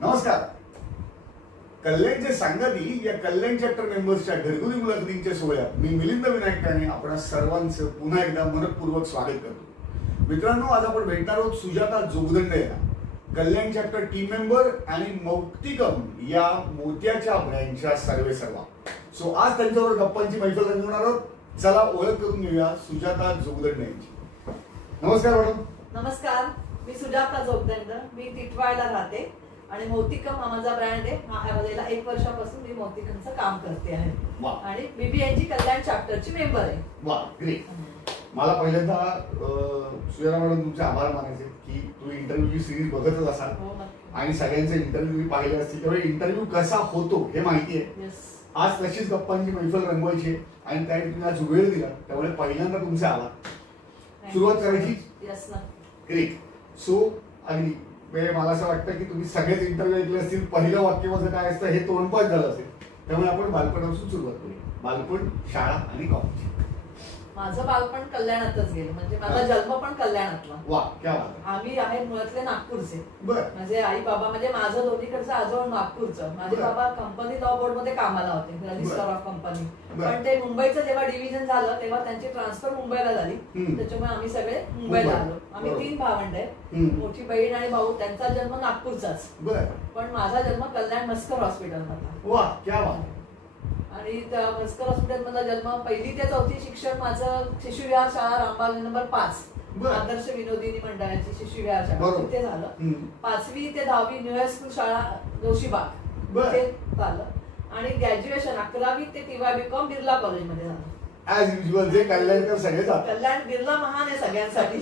नमस्कार. कल्याणचे सांगती या कल्याण चॅप्टर मेंबर्सच्या घरगुती मुलाखतींच्या सोहळ्यात मी मिलिंद विनायक काणे आपण सर्वांचं पुन्हा एकदा मनपूर्वक स्वागत करतो. मित्रांनो, आज आपण भेटणार आहोत सुजाता जोगदंड यांना, कल्याण चॅप्टर टीम मेंबर आणि मौक्तिकम या मोत्याच्या ब्रँडच्या सर्वेसर्वा. सो आज त्यांच्यावर गप्पांची मैफल रंगवणार आहोत. चला ओळख करून घेऊया सुजाता जोगदंड यांची. नमस्कार मॅडम. नमस्कार, मी सुजाता जोगदंड. मी टिटवाळला राहते आणि मौक्तिकम हा माझा ब्रँड आहे. गेल्या 1 वर्षापासून मी मौक्तिकमचं काम करते आहे आणि बीबीएनजी कल्याण चॅप्टरची मेंबर आहे. वा, ग्रेट. मला पहिल्यांदा सुजाता मॅडम तुमचे आभार मानायचे की तुम्ही इंटरव्ह्यूची सिरीज बघतच असाल आणि सगळ्यांचे इंटरव्ह्यू पाहिले असतील, त्यामुळे इंटरव्ह्यू कसा होतो हे माहिती आहे. आज तशीच गप्पांची मैफल रंगवायची आणि त्याने तुम्ही आज वेळ दिला, त्यामुळे पहिल्यांदा तुमचे आभार. सुरुवात करायची. ग्रेट. सो अगदी मला असं वाटतं की तुम्ही सगळेच इंटरव्ह्यू ऐकले असतील. पहिलं वाक्य माझं काय असतं हे तोंडपाठ झालं असेल, त्यामुळे आपण बालपणापासून सुरुवात करूया. बालपण, शाळा आणि कॉलेज. माझं बालपण कल्याणातच गेलं, म्हणजे माझा जन्म पण कल्याणातला. वा, क्या बात. आम्ही आहे मुळातले नागपूरचे. म्हणजे आई बाबा, म्हणजे माझं दोन्हीकडचं आजोळ नागपूरचं. माझे बाबा कंपनी लॉ बोर्ड मध्ये कामाला होते, रजिस्टर ऑफ कंपनी. पण ते मुंबईचं जेव्हा डिव्हिजन झालं तेव्हा त्यांची ट्रान्सफर मुंबईला झाली, त्याच्यामुळे आम्ही सगळे मुंबईला आलो. आम्ही 3 भावंड आहे. मोठी बहीण आणि भाऊ. त्यांचा जन्म नागपूरचाच, पण माझा जन्म कल्याण मस्कर हॉस्पिटल मधला. वा, क्या बात. आणि त्या मस्कर हॉस्पिटल मधला जन्म. 1ली ते 4थी शिक्षण माझं शिशुविहार शाळा रामबाग नंबर 5 आदर्श विनोदिनी मंडळाची शिशुविहार शाळा तिथे झालं. 5वी ते 10वी न्यू स्कूल शाळा जोशीबाग तिथे झालं. आणि ग्रॅज्युएशन 11वी ते TY BCom बिर्ला कॉलेजमध्ये झालं. ॲज युजल जे कल्याणकर सगळे कल्याण बिर्ला महान आहे सगळ्यांसाठी.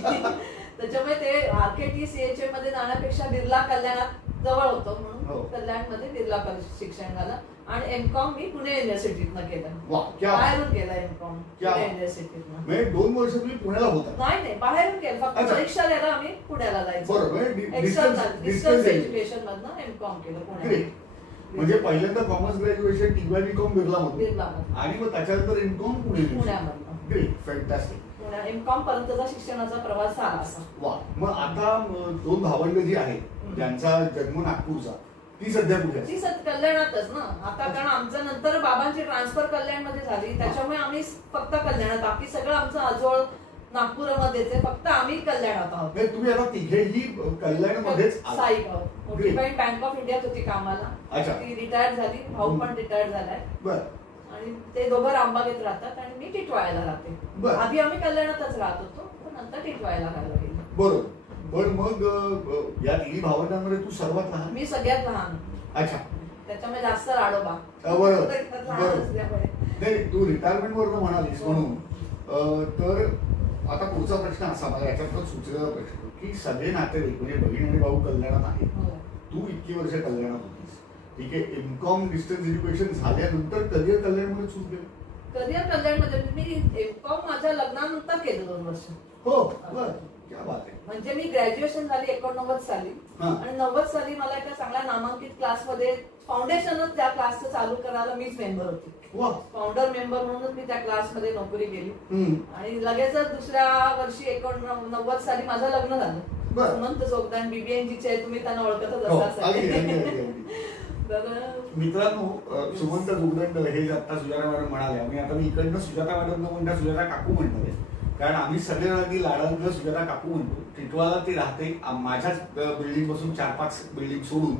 त्याच्यामुळे ते RKT CHM मध्ये जाण्यापेक्षा बिर्ला कल्याणात जवळ होतं म्हणून कल्याणमध्ये बिर्ला कॉलेज शिक्षण झालं. आणि M.Com मी पुणे युनिव्हर्सिटीतनं केलं. बाहेरून केलं M.Com पुणे युनिव्हर्सिटीतनं. 2 वर्ष तुम्ही पुण्याला होता? नाही, बाहेरून केलं. फक्त परीक्षा द्यायला आम्ही पुण्याला जायचो. डिस्टन्स एज्युकेशन मधनं M.Com केलं पुण्यात. म्हणजे पहिल्यांदा commerce graduation TY BCom Birla आणि मग त्याच्यानंतर M.Com पुण्यामधनं. Great, fantastic. M.Com पर्यंतचा शिक्षणाचा प्रवास झाला असा. वा. मग आता 2 भावंड जी आहेत ज्यांचा जन्म नागपूरचा, ती सध्या कुठे? ती कल्याणातच ना आता. कारण आमचं नंतर बाबांची ट्रान्सफर कल्याणमध्ये झाली, त्याच्यामुळे आम्ही फक्त कल्याणात. बाकी सगळं आमचं आजोळ नागपूरमध्येच आहे, फक्त आम्ही कल्याणात आहोत. तुम्ही आता तिघेही कल्याणमध्येच? साईगाव. मोठी बहीण बँक ऑफ इंडियात होती कामाला, ती रिटायर्ड झाली. भाऊ पण रिटायर्ड झालाय. आणि ते दोघं रामबागेत राहतात आणि मी टिटवाळ्याला राहते. आधी आम्ही कल्याणातच राहत होतो, पण नंतर टिटवाळ्याला राहायला गेलो. बरोबर. पण मग या 3 भावंडांमध्ये तू सर्वात लहान? मी सगळ्यात लहान. अच्छा. त्याच्यामुळे जास्त राडोबा. नाही, तू रिटायरमेंट वर म्हणालीस म्हणून तर आता पुढचा प्रश्न असा, मला याच्यातच सुचलेला प्रश्न की सगळे नातेवाईक म्हणजे बहीण आणि भाऊ कल्याणात आहेत. तू इतकी वर्ष कल्याणात होतीस, ठीक आहे. M.Com डिस्टन्स एज्युकेशन झाल्यानंतर करिअर कल्याणमध्ये सुरू केलं? करिअर कल्याणमध्ये मी M.Com माझ्या लग्नानंतर केलं 2 वर्ष. हो, क्या बात आहे. म्हणजे मी ग्रॅज्युएशन झाली 89 साली आणि 90 साली मला एका चांगल्या नामांकित क्लासमध्ये फाउंडेशनच त्या क्लासचं चालू करायला मीच मेंबर होती. फाउंडर मेंबर म्हणूनच मी त्या क्लासमध्ये नोकरी केली. आणि लगेचच दुसऱ्या वर्षी 89 साली माझं लग्न झालं. सुमंत जोगदंड बीबीएनजीचे, तुम्ही त्यांना ओळखतच असाल. मित्रांनो, सुमंत जोगदंड हे आता सुजाता मॅडम म्हणाल्या, मी इकडनं सुजाता मॅडम न म्हणता सुजाता काकू म्हणणार आहे, कारण आम्ही सगळे अगदी लाडांकडे सुजाता काकू म्हणतो. टिटवाळा ती राहते माझ्याच बिल्डिंग पासून 4-5 बिल्डिंग सोडून.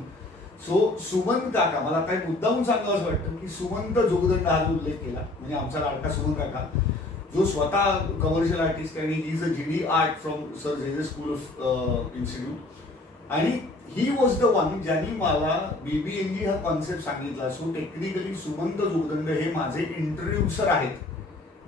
सो सुमंत काका, मला काही मुद्दाहून सांगावं असं वाटतं की सुमंत जोगदंड हा जो उल्लेख केला, म्हणजे आमचा लाडका सुमंत काका, जो स्वतः कमर्शियल आर्टिस्ट आणि he is a GD art from sir Xavier school of institute. आणि ही वॉज द वन ज्यांनी मला BBNG हा कॉन्सेप्ट सांगितला. सो टेक्निकली सुमंत जोगदंड हे माझे इंट्रोड्युसर आहेत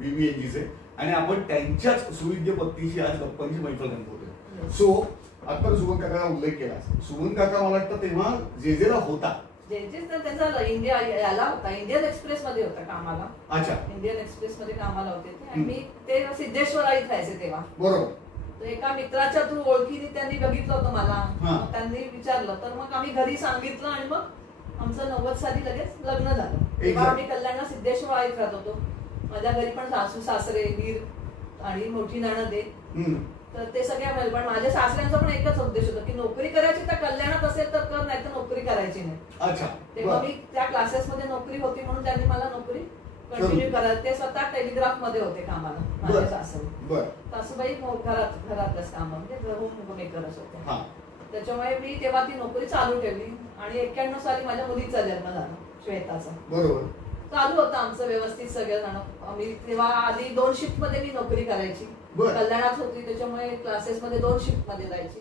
BBNGचे आणि आपण त्यांच्याच सुविद्य पत्नीशी आज गप्पांची मैफल रंगवतोय. सो आता सुमंत काकाचा उल्लेख केला. सुमंत काका मला वाटतं तेव्हा जेजेला होता. त्यांचा इंडिया याला होता, इंडियन एक्सप्रेस मध्ये होता कामाला. अच्छा. इंडियन एक्सप्रेस मध्ये कामाला होते आणि मी ते सिद्धेश्वरात राहायचे तेव्हा. बरोबर. एका मित्राच्या थ्रू ओळखीने त्यांनी बघितलं होतं मला, त्यांनी विचारलं, तर मग आम्ही घरी सांगितलं आणि मग आमचं 90 साली लगेच लग्न झालं. तेव्हा आम्ही कल्याणला सिद्धेश्वरात राहत होतो. माझ्या घरी पण सासू सासरे, वीर आणि मोठी नणद आहे. तर ते सगळ्या, पण माझ्या सासऱ्यांचा पण एकच उद्देश होता की नोकरी करायची तर कल्याणात असेल तर कर, नाही तर नोकरी करायची नाही. अच्छा. तेव्हा मी त्या क्लासेसमध्ये नोकरी होती म्हणून त्यांनी मला नोकरी कंटिन्यू करायला, ते स्वतः टेलिग्राफ मध्ये होते कामाला माझे सासू. सासूबाई घरातलंच काम म्हणजे होम मेकरच होते. त्याच्यामुळे मी तेव्हा ती नोकरी चालू ठेवली आणि 91 साली माझ्या मुलीचा जन्म झाला, श्वेताचा. बरोबर. चालू होतं आमचं व्यवस्थित सगळं जण. आम्ही तेव्हा आधी 2 शिफ्ट मध्ये मी नोकरी करायची, कल्याणात होती त्याच्यामुळे क्लासेस मध्ये 2 शिफ्ट मध्ये जायची,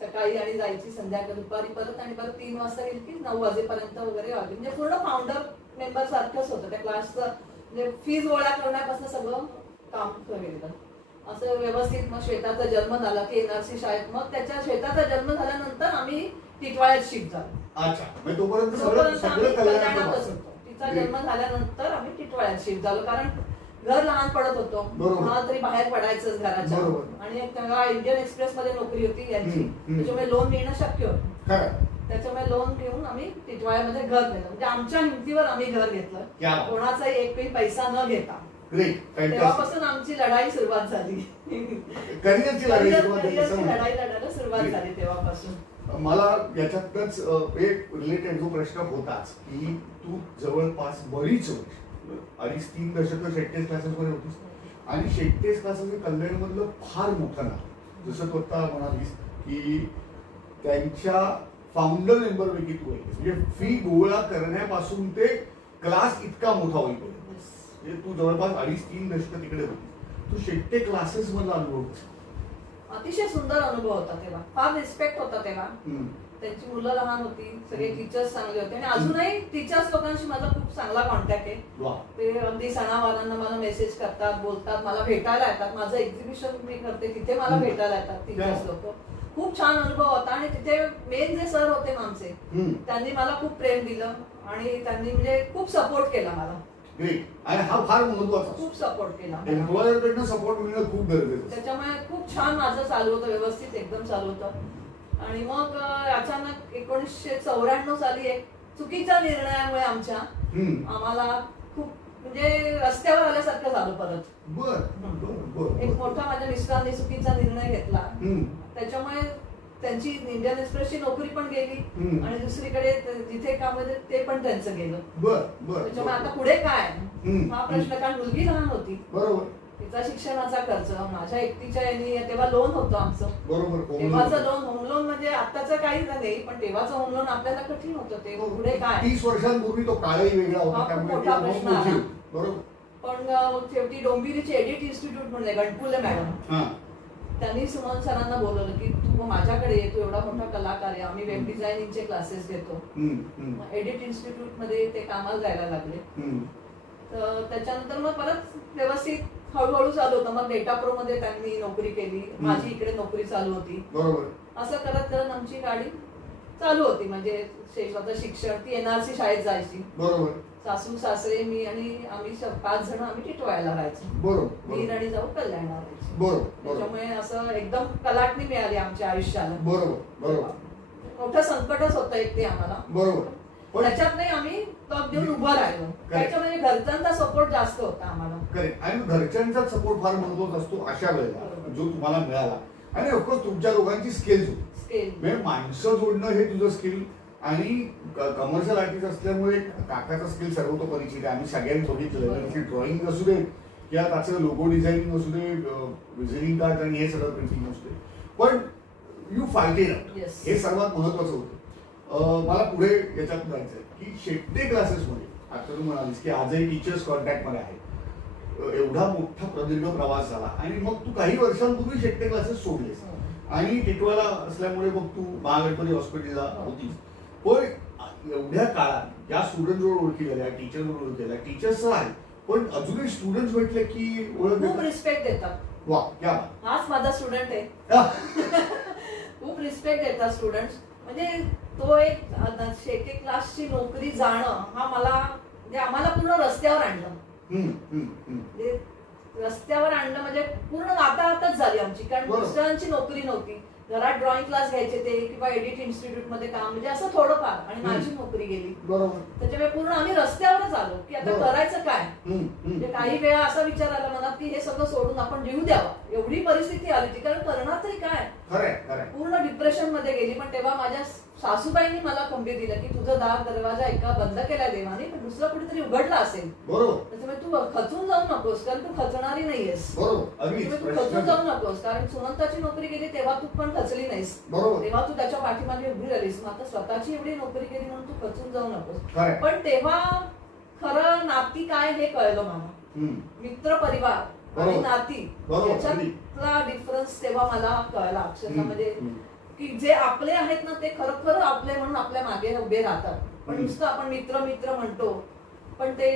सकाळी आणि जायची संध्याकाळी, दुपारी परत, आणि परत 3 वाजता गेली की 9 वाजेपर्यंत वगैरे आली. म्हणजे पूर्ण फाउंडर मेंबर सारखंच होतं त्या क्लासचं. म्हणजे फीज गोळा करण्यापासून सगळं काम केलं असं व्यवस्थित. मग श्वेताचा जन्म झाला की NRC शाळेत, मग त्याच्या श्वेताचा जन्म झाल्यानंतर आम्ही टिटवाळ्यात शिफ्ट झालो. अच्छा, तोपर्यंत आम्ही कल्याणातच होतो. तिचा जन्म झाल्यानंतर आम्ही टिटवाळ्यात शिफ्ट झालो, कारण घर लहान पडत होतो, कोणाला तरी बाहेर पडायचं घराच्या. आणि तेव्हा इंडियन एक्सप्रेस मध्ये नोकरी होती यांची, त्याच्यामुळे लोन मिळणं शक्य होतं. त्याच्यामुळे लोन घेऊन आम्ही टिटवाळ्यामध्ये घर घेतलं. म्हणजे आमच्या हिमतीवर आम्ही घर घेतलं, कोणाचाही एकही पैसा न घेता. तेव्हापासून आमची लढाई सुरुवात झाली, करिअरची लढाई लढायला सुरुवात झाली तेव्हापासून. मला याच्यातच एक रिलेटेड जो प्रश्न होताच की तू जवळपास बरीच वर्ष 2.5-3 दशक शेट्टेज क्लासेस मध्ये होतीस, आणि शेट्टेज क्लासेस कल्याण मधलं फार मोठं नाव. जसं तू आता म्हणालीस की त्यांच्या फाउंडर मेंबर पैकी तू आहेस, म्हणजे फी गोळा करण्यापासून ते क्लास इतका मोठा होईपर्यंत म्हणजे तू जवळपास 2.5-3 दशक तिकडे होती. तू शेट्टे क्लासेस मधला अनुभव अतिशय सुंदर अनुभव होता. तेव्हा फार रिस्पेक्ट होता. तेव्हा त्यांची मुलं लहान होती, सगळे टीचर्स चांगले होते, आणि अजूनही टीचर्स लोकांशी माझा खूप चांगला कॉन्टॅक्ट आहे. ते अगदी सणावारांना मला मेसेज करतात, बोलतात, मला भेटायला येतात. माझं एक्झिबिशन मी करते तिथे मला भेटायला येतात टीचर्स लोक. खूप छान अनुभव होता. आणि तिथे मेन जे सर होते आमचे, त्यांनी मला खूप प्रेम दिलं आणि त्यांनी म्हणजे खूप सपोर्ट केला मला. आणि हा फार महत्वाचा, खूप सपोर्ट केला. एम्प्लॉयरकडनं सपोर्ट मिळणं खूप गरजेचं. त्याच्यामुळे खूप छान माझं चालू होतं, व्यवस्थित एकदम चालू होतं. आणि मग अचानक 1994 साली एक चुकीच्या निर्णयामुळे आम्हाला खूप म्हणजे रस्त्यावर आल्यासारखं झालं परत. एक मोठा माझ्या मिस्टरांनी चुकीचा निर्णय घेतला, त्याच्यामुळे त्यांची इंडियन एक्सप्रेसची नोकरी पण गेली आणि दुसरीकडे जिथे काम होते ते पण त्यांचं गेलं. त्याच्यामुळे आता पुढे काय हा प्रश्न, कारण मुलगी लहान होती, तिचा शिक्षणाचा खर्च, माझ्या एकटीच्या यांनी, तेव्हा लोन होतं आमचं. तेव्हाचं लोन, होम लोन म्हणजे आताचं काही नाही, पण तेव्हाचं होम लोन आपल्याला कठीण होतं. ते पुढे काय, 30 वर्षांपूर्वी तो काळही वेगळा होता, मोठा प्रश्न आला. पण शेवटी डोंबिवलीचे एडिट इन्स्टिट्यूट म्हणले गणपुले मॅडम, त्यांनी सुमन सरांना बोलवलं की तू माझ्याकडे ये, तू एवढा मोठा कलाकार आहे, आम्ही वेब डिझायनिंगचे क्लासेस घेतो. एडिट इन्स्टिट्यूट मध्ये ते कामाला जायला लागले. तर त्याच्यानंतर मग परत व्यवस्थित हळूहळू चालू होतं. मग डेटा प्रो मध्ये त्यांनी नोकरी केली, माझी इकडे नोकरी चालू होती. असं करत करत आमची गाडी चालू होती. म्हणजे स्वतः शिक्षण, ती NRC शाळेत जायची, सासू सासरे मी आणि आम्ही 5 जण आम्ही टिटवाळ्याला राहायचो, मीर आणि जाऊ कल्याणला राहायचो. त्याच्यामुळे असं एकदम कलाटणी मिळाली आमच्या आयुष्याला. मोठं संकटच होतं एक ते आम्हाला, त्याच्यात नाही आम्ही तग देऊन उभं राहिलो. त्याच्यामध्ये घरच्यांचा सपोर्ट जास्त होता आम्हाला. आणि घरच्यांचा सपोर्ट फार महत्वाचा असतो अशा वेळेला जो तुम्हाला मिळाला. आणि ऑफकोर्स तुमच्या दोघांची स्किल्स होती, म्हणजे माणसं जोडणं हे तुझं स्किल, आणि कमर्शियल आर्टिस्ट असल्यामुळे काकाचा स्किल सर्वतोपरीची आहे. आम्ही सगळ्यांनी बघितलं, ड्रॉइंग असू दे किंवा त्याचं लोगो डिझायनिंग असू दे, विजिटिंग कार्ड आणि हे सगळं प्रिंटिंग असू दे, पण यू फायटेड आउट, हे सर्वात महत्वाचं होतं. मला पुढे याच्यात जायचंय की शेट्टे क्लासेसमध्ये आता तू म्हणालीस की आजही टीचर्स कॉन्टॅक्ट मध्ये आहे, एवढा मोठा प्रदीर्घ प्रवास झाला, आणि मग तू काही वर्षांपूर्वी शेट्टे क्लासेस सोडलेस आणि टिटवाळा असल्यामुळे मग तू महागणपती हॉस्पिटलला होतीस. पण एवढ्या काळात या स्टुडंट जोड ओळखी झाल्या, टीचर जोड ओळखी झाल्या, टीचर्स आहे पण अजूनही स्टुडंट भेटले की ओळख खूप रिस्पेक्ट देतात. वा, क्या हाच माझा स्टुडंट आहे. खूप रिस्पेक्ट देतात स्टुडंट. म्हणजे तो एक शेट्टे क्लासची नोकरी जाणं हा मला म्हणजे आम्हाला पूर्ण रस्त्यावर आणलं. रस्त्यावर आणलं म्हणजे पूर्ण आता झाली आमची, कारण मिस्टरांची नोकरी नव्हती, घरात ड्रॉइंग क्लास घ्यायचे ते किंवा एडिट इन्स्टिट्यूट मध्ये काम, म्हणजे असं थोडंफार. आणि माझी नोकरी गेली. बरोबर. त्याच्यामुळे पूर्ण आम्ही रस्त्यावरच आलो की आता करायचं काय. म्हणजे काही वेळा असा विचार आला मनात की हे सगळं सोडून आपण जीव द्यावा, एवढी परिस्थिती आली होती. कारण करणार तरी काय. पूर्ण डिप्रेशन मध्ये गेली. पण तेव्हा माझ्या सासूबाईंनी मला खंबीर दिलं की तुझं दार दरवाजा एका बंद केला देवाने, पण दुसरं कुठेतरी उघडला असेल. त्याच्यामुळे तू खचून जाऊ नकोस, कारण तू खचणारी नाहीयेस. तू खचून जाऊ नकोस, कारण सुनंदाची नोकरी गेली तेव्हा तू पण खचली नाहीस, तेव्हा तू त्याच्या पाठीमागे उभी राहिलीस. मग आता स्वतःची एवढी नोकरी गेली म्हणून तू खचून जाऊ नकोस. पण तेव्हा खरं नाती काय हे कळलं मला. मित्र परिवार आणि नाती याच्यातला डिफरन्स तेव्हा मला कळला अक्षरशः. म्हणजे की जे आपले आहेत ना ते खरं आपले म्हणून आपल्या मागे उभे राहतात. पण नुसतं आपण मित्र मित्र म्हणतो, पण ते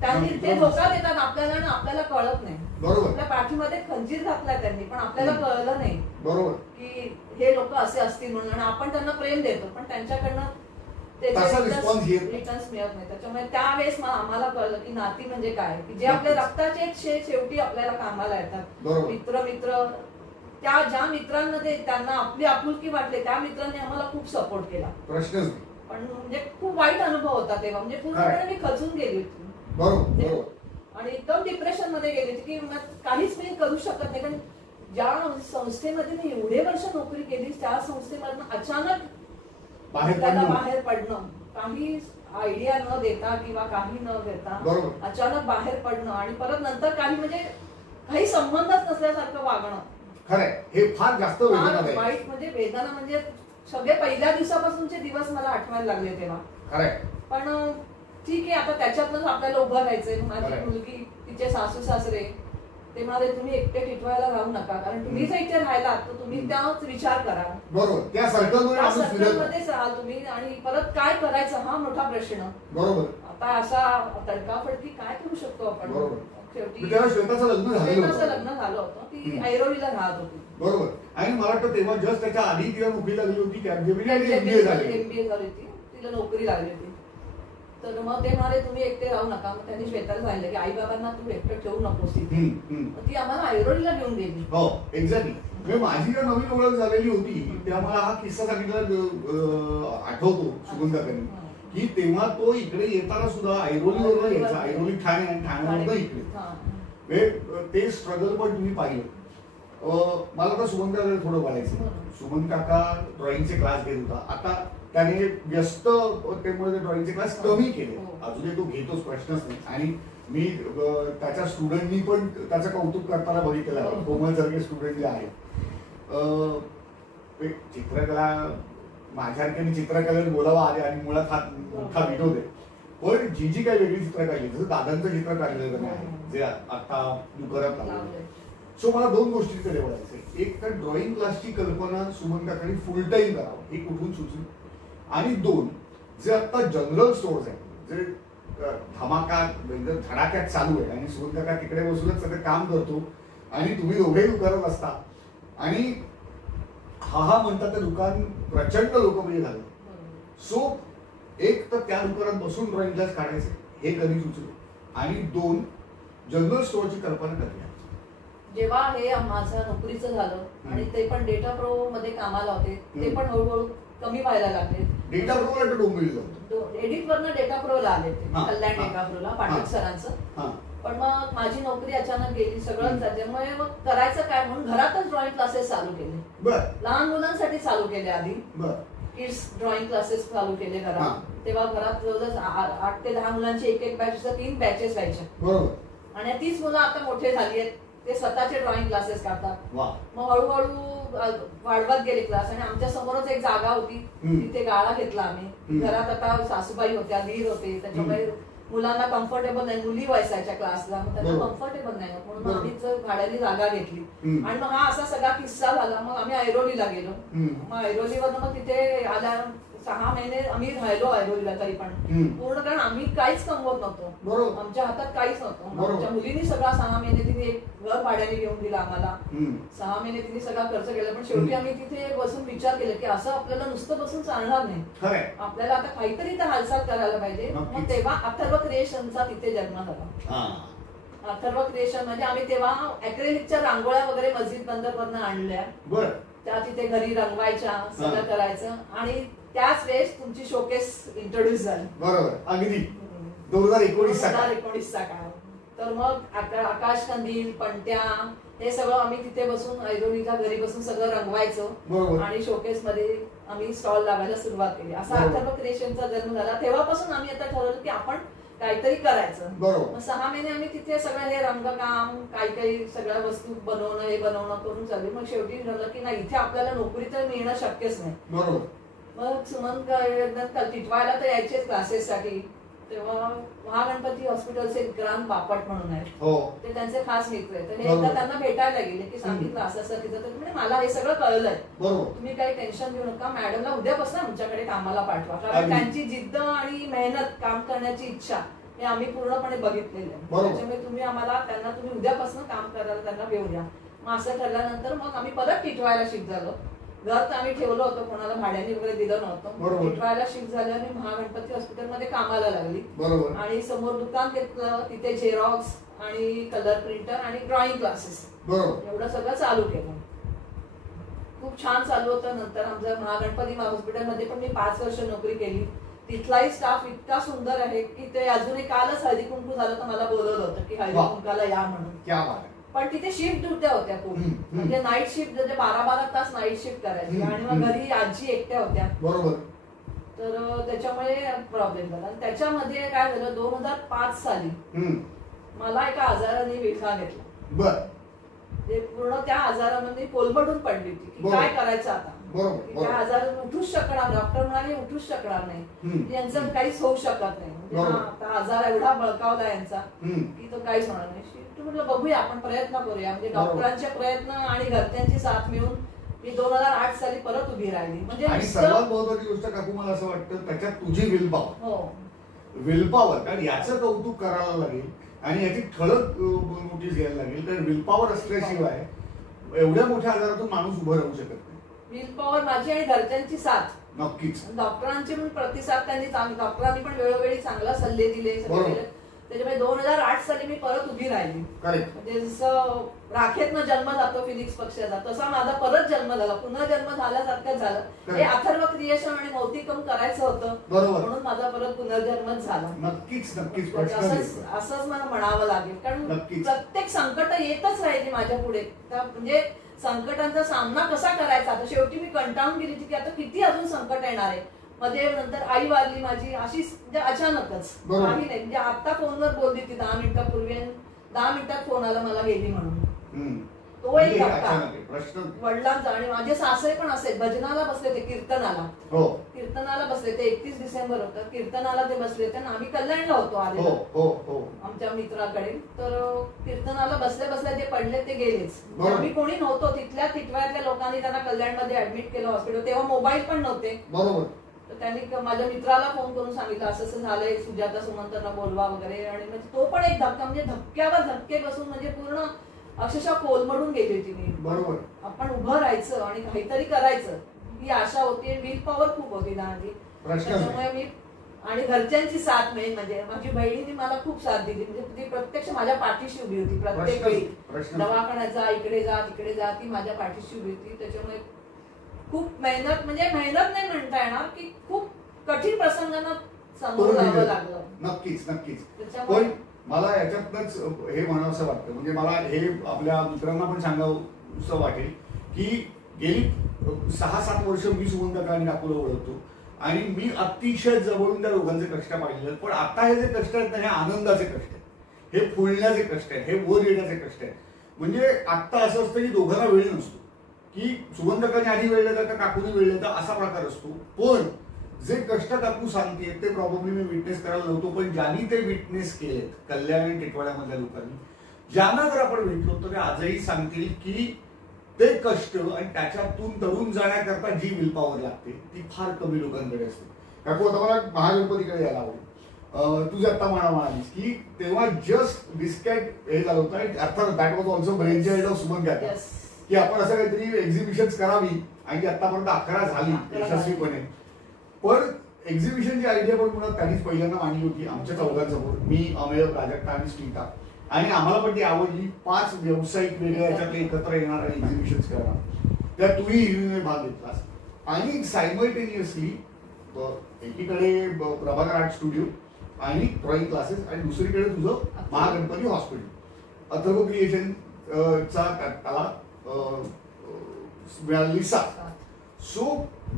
त्यांनी ते धोका देतात आपल्याला आणि आपल्याला कळत नाही. आपल्या पाठीमध्ये खंजीर घातलाय त्यांनी, पण आपल्याला कळलं नाही की हे लोक असे असतील म्हणून. आणि आपण त्यांना प्रेम देतो, पण त्यांच्याकडनं रिटर्न्स मिळत नाही. त्याच्यामुळे त्यावेळेस आम्हाला कळलं की नाती म्हणजे काय, की जे आपल्या रक्ताचे शेवटी आपल्याला कामाला येतात. मित्र मित्र त्या ज्या मित्रांमध्ये त्यांना आपली आपुलकी वाटली त्या मित्रांनी आम्हाला खूप सपोर्ट केला. प्रश्नच. पण म्हणजे खूप वाईट अनुभव होता तेव्हा. म्हणजे पूर्णपणे मी खचून गेली होती आणि एकदम डिप्रेशन मध्ये गेली होती की काहीच मी करू शकत नाही. कारण ज्या संस्थेमध्ये मी एवढे वर्ष नोकरी केली त्या संस्थेमधून अचानक बाहेर पडणं, काही आयडिया न देता किंवा काही न देता अचानक बाहेर पडणं आणि परत नंतर काही संबंधच नसल्यासारखं वागणं, खरंय हे फार जास्त वाईट. म्हणजे वेदना म्हणजे सगळे पहिल्या दिवसापासूनचे दिवस मला आठवायला लागले तेव्हा. खरंय. पण ठीक आहे, आता त्याच्यातच आपल्याला उभं राहायचंय. माझी मुलगी, तिचे सासू सासरे ते म्हणाले तुम्ही एकटे टिटवायला राहू नका, कारण तुम्ही जर इथे राहिलात तर तुम्ही त्याच विचार करा. बरोबर. त्या सर्कलमध्येच राहा तुम्ही. आणि परत काय करायचं हा मोठा प्रश्न. बरोबर. आता असा तडकाफडकी काय करू शकतो आपण. शेवटी श्वेताचं लग्न झालं होतं, ती ऐरोलीला राहत होती. बरोबर. आणि मला वाटतं तेव्हा जस्ट त्याच्या आधी तिला नोकरी लागली होती, एमबीए झाली होती, तिला नोकरी लागली होती. तर मग ते म्हणाले तुम्ही एकटे राहू नका. मग त्यांनी श्वेताला सांगितलं की आई बाबांना तू एकटं ठेवू नकोस तिथे. ती आम्हाला ऐरोलीला घेऊन गेली. हो एक्झॅक्टली. माझी जेव्हा नवीन ओळख झालेली होती तेव्हा मला हा किस्सा सांगितला आठवतो सुगंधाकडे, की तेव्हा तो इकडे येताना सुद्धा ऐरोलीवरून यायचा. ऐरोली ठाणे आणि ठाण्यावरून इकडे ते स्ट्रगल पण तुम्ही पाहिलं. मला तर सुमन काका थोडं बोलायचं. सुमन काका ड्रॉइंगचे क्लास घेत होता. आता त्याने व्यस्त त्यामुळे ड्रॉइंगचे क्लास कमी केले. अजूनही तो घेतोच, प्रश्नच नाही. आणि मी त्याच्या स्टुडंटनी पण त्याचं कौतुक करताना बघितलेलं. कोमल सारखे स्टुडंट जे आहेत. चित्रकला माझ्यासारख्याने चित्रकलेवर बोलावा आले आणि मुळात हा मोठा विनोद आहे. पण जी काही वेगळी चित्र काढली, जसं दादांचं चित्र काढलेलं आहे जे आता करत आलं. सो मला दोन गोष्टींकडे बोलायचंय. एक तर ड्रॉइंग क्लासची कल्पना सुमन काकांनी फुल टाइम करावं हे कुठून सुचली. आणि दोन, जे आता जनरल स्टोर्स आहेत जे धडाक्यात चालू आहे आणि सुमन काका तिकडे बसूनच सगळं काम करतो आणि तुम्ही दोघेही करत असता आणि हा म्हणतात ते दुकान प्रचंड लोकप्रिय झालं. सो एक तर त्या दुकानात बसून ड्रॉइंग क्लास काढायचे हे कधी सुचलं. आणि दोन, जनरल स्टोअरची कल्पना कधी. जेव्हा हे माझं नोकरीचं झालं आणि ते पण डेटा प्रो मध्ये कामाला होते, ते पण हळूहळू कमी व्हायला लागले. डेटा प्रो डोंबिवलीला एडिट वरनं डेटा प्रोला आले ते, कल्याण डेटा प्रोला पाठक सरांचं. पण मग माझी नोकरी अचानक गेली सगळं. त्याच्यामुळे मग करायचं काय म्हणून घरातच ड्रॉइंग क्लासेस चालू केले. लहान मुलांसाठी चालू केले आधी. किड्स ड्रॉइंग क्लासेस चालू केले घरात. तेव्हा घरात जवळजवळ 8 ते 10 मुलांची एक बॅच, 3 बॅचेस व्हायच्या. आणि 30 मुलं आता मोठे झाली आहेत, ते स्वतःचे ड्रॉइंग क्लासेस काढतात. मग हळूहळू वाढवत गेले क्लास. आणि आमच्या समोरच एक जागा होती, तिथे गाळा घेतला आम्ही. घरात आता सासूबाई होत्या, दीर होते, त्याच्यामुळे मुलांना कम्फर्टेबल नाही, मुली व्हायच्या क्लासला, मग त्यांना कम्फर्टेबल नाही म्हणून आम्हीच भाड्याने जागा घेतली. आणि मग हा असा सगळा किस्सा झाला. मग आम्ही ऐरोलीला गेलो. मग ऐरोलीवरनं मग तिथे आल्या 6 महिने आम्ही राहिलो ऐरोलीला. तरी पण पूर्ण, कारण आम्ही काहीच कमवत नव्हतो, आमच्या हातात काहीच नव्हतं. आमच्या मुलींनी सगळा 6 महिने तिने एक घर भाड्याने घेऊन दिलं आम्हाला. 6 महिने तिने सगळा खर्च केला. पण शेवटी आम्ही तिथे बसून विचार केला की असं आपल्याला नुसतं बसून चालणार नाही, आपल्याला आता काहीतरी इथं हालचाल करायला पाहिजे. मग तेव्हा अथर्व क्रिएशनचा तिथे जन्म झाला. अथर्व क्रिएशन म्हणजे आम्ही तेव्हा अॅक्रेलिकच्या रांगोळ्या वगैरे मस्जिद बंदरवरनं आणल्या त्या तिथे घरी रंगवायच्या, सगळं करायचं. आणि त्याच वेळेस तुमची शोकेस इंट्रोड्यूस झाली. बरोबर, अगदी 2019 चा काळ. तर मग आकाश कंदील, पणत्या हे सगळं आम्ही तिथे बसून ऐरोलीच्या घरी बसून सगळं रंगवायचो आणि शोकेस मध्ये आम्ही स्टॉल लावायला सुरुवात केली. असा अथर्व क्रिएशनचा जन्म झाला. तेव्हापासून आम्ही आता ठरवलं की आपण काहीतरी करायचं. मग 6 महिने आम्ही तिथे सगळं हे रंगकाम, काही सगळ्या वस्तू बनवणं, हे बनवणं करून चालू. मग शेवटी ठरलं की नाही, इथे आपल्याला नोकरी तर मिळणं शक्यच नाही. मग सुमन टिटवाळ्याला तर यायचेच क्लासेससाठी. तेव्हा महागणपती हॉस्पिटलचे ग्रांत बापट म्हणून आहेत, ते त्यांचे खास मित्र आहेत. तर हे एकदा त्यांना भेटायला गेले की सांगितलं असं तिथं. तर म्हणजे मला हे सगळं कळलंय, तुम्ही काही टेन्शन घेऊ नका, मॅडमला उद्यापासून आमच्याकडे कामाला पाठवा. कारण त्यांची जिद्द आणि मेहनत, काम करण्याची इच्छा हे आम्ही पूर्णपणे बघितलेलं आहे. त्याच्यामुळे तुम्ही आम्हाला तुम्ही उद्यापासून काम करायला त्यांना घेऊन या. मग असं ठरल्यानंतर मग आम्ही परत टिटवाळ्याला शिफ्ट झालो. घर तर आम्ही ठेवलं होतं, कोणाला भाड्याने वगैरे दिलं नव्हतं. टिटवाळ्याला शिफ्ट झाल्याने महागणपती हॉस्पिटलमध्ये कामाला लागली. आणि समोर दुकान घेतलं, तिथे झेरॉक्स आणि कलर प्रिंटर आणि ड्रॉइंग क्लासेस एवढं सगळं चालू केलं. खूप छान चालू होतं. नंतर आमच्या महागणपती हॉस्पिटलमध्ये पण मी 5 वर्ष नोकरी केली. तिथलाही स्टाफ इतका सुंदर आहे की ते अजूनही कालच हळदी कुंकू झालं तर मला बोलवलं होतं की हळदी कुंकाला या म्हणून. पण तिथे शिफ्ट ड्युट्या होत्या खूप, म्हणजे नाईट शिफ्ट, 12-12 तास नाईट शिफ्ट करायची. आणि मग घरी आजी एकट्या होत्या. बरोबर. तर त्याच्यामुळे प्रॉब्लेम झाला. आणि त्याच्यामध्ये काय झालं, 2005 साली मला एका आजाराने विळखा घेतला. ते पूर्ण त्या आजारामध्ये कोलमडून पडली होती की काय करायचं आता. त्या आजारात उठूच शकणार, डॉक्टर म्हणाले उठूच शकणार नाही, यांचं काहीच होऊ शकत नाही. म्हणजे आजार एवढा बळकावला यांचा की तो काहीच होणार नाही. म्हटलं बघूया, आपण प्रयत्न करूया. म्हणजे डॉक्टरांचे प्रयत्न आणि घरच्यांची साथ मिळून मी 2008 साली परत उभी राहिली. म्हणजे सर्वात महत्वाची गोष्ट काकू मला असं वाटतं त्याच्यात तुझी विल पॉवर, कारण याचं कौतुक करायला लागेल आणि याची ठळक नोटीस घ्यायला लागेल. तर विल पॉवर असल्याशिवाय एवढ्या मोठ्या आजारातून माणूस उभं राहू शकत नाही. विल पॉवर माझी आणि घरच्यांची साथ, नक्कीच डॉक्टरांचे पण प्रतिसाद त्यांनी, डॉक्टरांनी पण वेळोवेळी चांगला सल्ले दिले. त्याच्यामुळे 2008 साली मी परत उभी राहिली. म्हणजे जसं राखेतनं जन्म जातो फिनिक्स पक्षाचा, तसा माझा परत जन्म झाला, पुनर्जन्म झाल्यासारखंच झालं. हे अथर्व क्रिएशन आणि मौतिकम करायचं होतं म्हणून माझा परत पुनर्जन्मच झाला. नक्कीच नक्कीच असंच मला म्हणावं लागेल. कारण प्रत्येक संकट येतच राहिली माझ्या पुढे. म्हणजे संकटांचा सामना कसा करायचा, आता शेवटी मी कंटाळून गेली की आता किती अजून संकट येणार आहे. मध्ये नंतर आई वारली माझी, अशी म्हणजे अचानकच काही नाही. म्हणजे आता फोनवर बोलली ती 10 मिनिटापूर्वी, 10 मिनिटात फोन आला मला गेली म्हणून. तो एक धक्का वडिलांचा. आणि माझे सासरे पण असे भजनाला बसले ते, कीर्तनाला बसले ते. 31 डिसेंबर होतं, कीर्तनाला ते बसले होते. आम्ही कल्याणला होतो आलेलो आमच्या मित्राकडे. तर कीर्तनाला बसल्या बसल्या जे पडले ते गेलेच. आम्ही कोणी नव्हतो तिथल्या टिटवाळ्यातल्या लोकांनी त्यांना कल्याणमध्ये ऍडमिट केलं हॉस्पिटल. तेव्हा मोबाईल पण नव्हते. तर त्यांनी माझ्या मित्राला फोन करून सांगितलं असं असं झालंय, सुजाता सुमंतांना बोलवा वगैरे. आणि म्हणजे तो पण एक धक्का, म्हणजे धक्क्यावर धक्के बसून म्हणजे पूर्ण अक्षरशः कोलमडून गेली होती मी. बरोबर. आपण उभं राहायचं आणि काहीतरी करायचं ही आशा होती. विल पॉवर खूप होती ना आधी. त्याच्यामुळे मी आणि घरच्यांची साथ मेन म्हणजे माझी बहिणीने मला खूप साथ दिली. म्हणजे ती प्रत्यक्ष माझ्या पाठीशी उभी होती. प्रत्येक वेळी दवाखान्यात जा, इकडे जा, तिकडे जा, ती माझ्या पाठीशी उभी होती. त्याच्यामुळे खूप मेहनत, म्हणजे मेहनत नाही म्हणता येणार की खूप कठीण प्रसंगांना समोर जावं लागलं. नक्कीच नक्कीच. पण मला याच्यातच हे म्हणावंसं वाटतं, म्हणजे मला हे आपल्या मित्रांना पण सांगावंसं वाटेल की गेली 6-7 वर्ष मी सुमंत आणि काकूला ओळखतो आणि मी अतिशय जवळून त्या दोघांचे कष्ट पाहिले. पण आता हे जे कष्ट आहेत ना, हे आनंदाचे कष्ट आहेत, हे फुलण्याचे कष्ट आहेत, हे वर येण्याचे कष्ट आहेत. म्हणजे आता असं असतं की दोघांना वेळ नसतो, की सुमंतकाने आधी वेळ देता का काकूने वेळ देता असा प्रकार असतो. पण जे कष्ट काकू सांगते ते प्रॉब्लेम मी विटनेस करायला नव्हतो, पण ज्यांनी ते विटनेस केलेत कल्याण आणि टिटवाळ्यामधल्या लोकांनी, ज्यांना जर आपण भेटलो तर ते आजही सांगतील की ते कष्ट आणि त्याच्यातून तरुण जाण्याकरता जी विल पॉवर लागते ती फार कमी लोकांकडे असते. काकू आता मला महागणपतीकडे यायला आवडेल. तू जे आता म्हणालीस की तेव्हा जस्ट डिस्कॅट हे झालं होतं, अर्थात that was also brain child of Suman काका, की आपण असं काहीतरी एक्झिबिशन करावी आणि आतापर्यंत 11 झाली यशस्वीपणे. पण एक्झिबिशनची आयडिया पण मुळात त्यांनीच पहिल्यांदा मांडली होती आमच्या चौघांसमोर, मी, अमेय, प्राजक्ता आणि स्मिता. आणि आम्हाला पण ती आवडली. 5 व्यावसायिक वेगळ्या याच्यातले एकत्र येणार आणि एक्झिबिशन करणार. त्या तूही हिरवीमध्ये भाग घेतलास आणि सायमल्टेनियसली एकीकडे प्रभाकर आर्ट स्टुडिओ आणि ड्रॉइंग क्लासेस आणि दुसरीकडे तुझं महागणपती हॉस्पिटल अथर्व क्रिएशन चा त्याला मिळालेली साथ. सो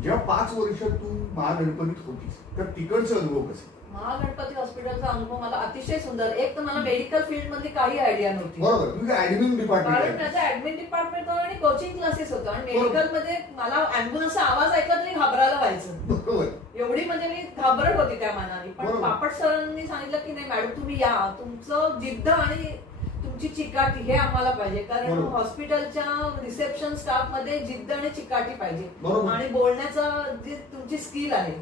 जेव्हा 5 वर्ष तू महागणपतीत होतीस तर तिकडचे अनुभव कसे? महागणपती हॉस्पिटलचा अनुभव मला अतिशय सुंदर. एक तर मला मेडिकल फील्ड मध्ये काही आयडिया नव्हती. बरोबर, तुझं ऍडमिन डिपार्टमेंट, कारण त्याचा ऍडमिन डिपार्टमेंट होतं आणि कोचिंग क्लासेस होतं आणि मेडिकल मध्ये मला अँब्युलन्सचा आवाज ऐकला तरी घाबरायला व्हायचं. एवढी म्हणजे मी घाबरत होती त्या मानाने. पण पापट सरांनी सांगितलं की नाही मॅडम तुम्ही या, तुमचं जिद्द आणि तुमची चिकाटी हे आम्हाला पाहिजे. कारण हॉस्पिटलच्या रिसेप्शन स्टाफ मध्ये जिद्द आणि चिकाटी पाहिजे आणि बोलण्याचं जी तुमची स्किल आहे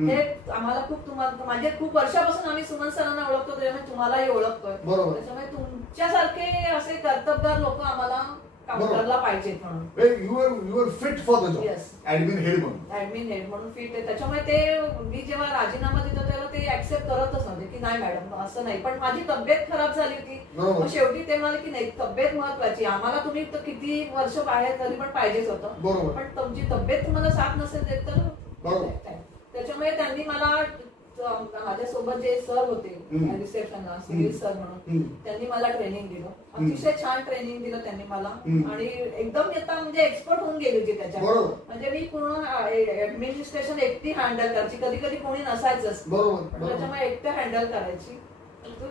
हे आम्हाला खूप. तुम्हाला म्हणजे खूप वर्षापासून आम्ही सुमन सरांना ओळखतो त्याच्यामुळे तुम्हालाही ओळखतोय. त्याच्यामुळे तुमच्यासारखे असे कर्तबगार लोक आम्हाला काउंटरला पाहिजेत म्हणून. Your fit for the job. Admin head म्हणून. ऍडमिन हेड म्हणून फिट आहे. त्याच्यामुळे ते मी जेव्हा राजीनामा देतो तेव्हा ते ऍक्सेप्ट करतच नव्हते की नाही मॅडम असं नाही. पण माझी तब्येत खराब झाली होती. मग शेवटी ते म्हणाले की नाही तब्येत महत्वाची, आम्हाला तुम्ही किती वर्ष बाहेर तरी पण पाहिजेच होतं, पण तुमची तब्येत तुम्हाला साथ नसेल देत तर. त्याच्यामुळे त्यांनी मला माझ्यासोबत जे सर होते रिसेप्शनला सिव्हिल सर म्हणून त्यांनी मला ट्रेनिंग दिलं. अतिशय छान ट्रेनिंग दिलं त्यांनी मला आणि एकदम येता म्हणजे एक्सपर्ट होऊन गेली होती त्याच्यात. म्हणजे मी पूर्ण ऍडमिनिस्ट्रेशन एकटी हँडल करायची. कधी कधी कोणी नसायचंच त्याच्यामुळे एकटं हँडल करायची.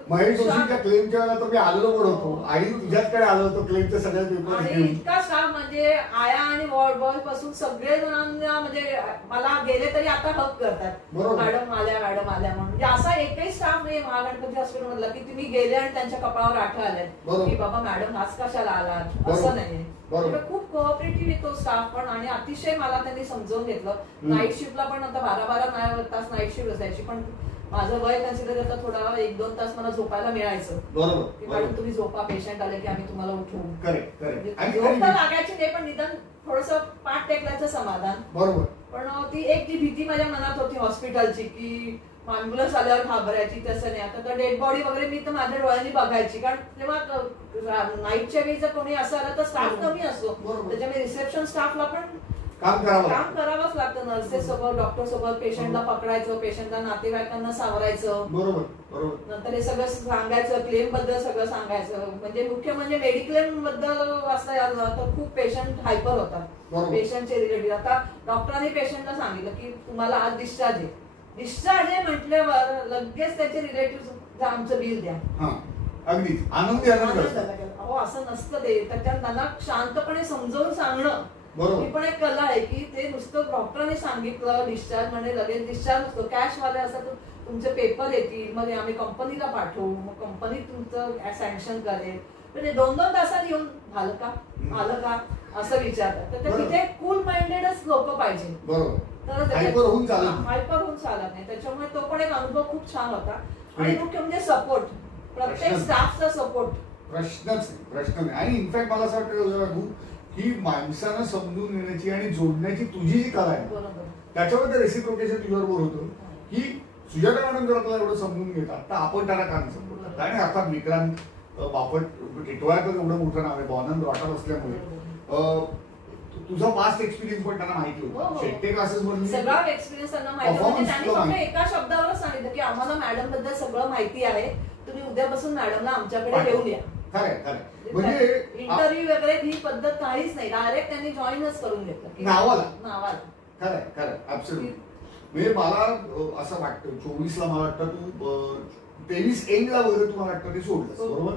महेश जोशींच्या क्लेमच्या वेळेला तर मी आलेलो पण होतो आणि तुझ्याचकडे आलो होतो क्लेमचे सगळे पेपर. आणि इतका स्टाफ म्हणजे आया आणि वॉर्ड बॉय पासून सगळे जणांना म्हणजे मला गेले तरी आता हक करतात मॅडम आल्या मॅडम आल्या म्हणून. म्हणजे असा एकही स्टाफ नाही महागणपती हॉस्पिटल मधला की तुम्ही गेले आणि त्यांच्या कपाळावर आठवण आले की बाबा मॅडम आज कशाला आलात, असं नाहीये. खूप कोऑपरेटिव्ह आहे तो स्टाफ पण आणि अतिशय मला त्यांनी समजावून घेतलं. नाईट शिफ्टला पण आता 12-12 तास नाईट शिफ्ट असायची पण माझं वय कन्सिडर करता थोडा 1-2 तास मला झोपायला मिळायचं. मॅडम तुम्ही झोपा, पेशंट आले की आम्ही तुम्हाला उठवू. झोप तर लागायची नाही पण निदान थोडस पाठ टेकल्याचं समाधान. बरोबर. पण ती एक जी भीती माझ्या मनात होती हॉस्पिटलची की अँब्युलन्स आल्यावर घाबरायची, तसं नाही. आता तर डेड बॉडी वगैरे मी तर माझ्या डोळ्यांनी बघायची. कारण तेव्हा नाईटच्या वेळी जर कोणी असं आलं तर स्टाफ कमी असतो त्याच्यामुळे रिसेप्शन स्टाफला पण काम करावंच लागतं. नर्सेस सोबत, डॉक्टर सोबत पेशंटला पकडायचं, पेशंटला नातेवाईकांना सावरायचं. बरोबर. नंतर हे सगळं सांगायचं, क्लेम बद्दल सगळं सांगायचं. म्हणजे मुख्य म्हणजे मेडिक्लेम बद्दल असं तर खूप पेशंट हायपर होतात पेशंटचे रिलेटिव्ह. आता डॉक्टरांनी पेशंटला सांगितलं की तुम्हाला आज डिस्चार्ज आहे म्हटल्यावर लगेच त्याचे रिलेटिव्ह आमचं बिल द्या. अगदी आनंदी अहो असं नसतं ते. त्याच्यात त्यांना शांतपणे समजावून सांगणं ही पण एक कला आहे की ते नुसतं डॉक्टरांनी सांगितलं डिस्चार्ज म्हणजे लगेच डिस्चार्ज नसतो. कॅश वाले असं तुमचे पेपर येतील मग आम्ही कंपनीला पाठवू, मग कंपनी तुमचं सँक्शन करेल. म्हणजे 2-2 तासात येऊन आलं का असं विचारतात. तर तिथे कूल माइंडेडच लोक पाहिजे. तर हायपर होऊन चालत नाही. त्याच्यामुळे तो पण एक अनुभव खूप छान होता. आणि मुख्य म्हणजे सपोर्ट, प्रत्येक स्टाफचा सपोर्ट प्रश्न नाही. आणि इनफॅक्ट मला असं वाटतं की माणसानं समजून घेण्याची आणि जोडण्याची तुझी जी कला आहे त्याच्यामध्ये रेसिप्रोकेशन तुझ्याबरोबर होतं की सुजाता मॅडम जर आपल्याला एवढं समजून घेतात तर आपण त्याला का नाही समजून घेतात. आणि अर्थात विक्रांत बापट टिटवाळकर एवढं मोठं नाव आहे, बॉनन रॉटर असल्यामुळे तुझा पास्ट एक्सपिरियन्स पण त्यांना माहिती होता. शेट्टे क्लासेस मधून सगळा एक्सपिरियन्स त्यांना माहिती होता. त्यांनी फक्त एका शब्दावरच सांगितलं की आम्हाला मॅडम बद्दल सगळं माहिती आहे, तुम्ही उद्यापासून मॅडमला आमच्याकडे घेऊन या. म्हणजे इंटरव्ह्यू वगैरे ही पद्धत काहीच नाही, डायरेक्ट त्यांनी जॉईनच करून घेतलं नावाला. खरं ऍब्सोल्युटली. म्हणजे मला असं वाटतं 24ला मला वाटतं तू 23 एंडला वगैरे तुम्हाला वाटतं ते सोडलंस बरोबर.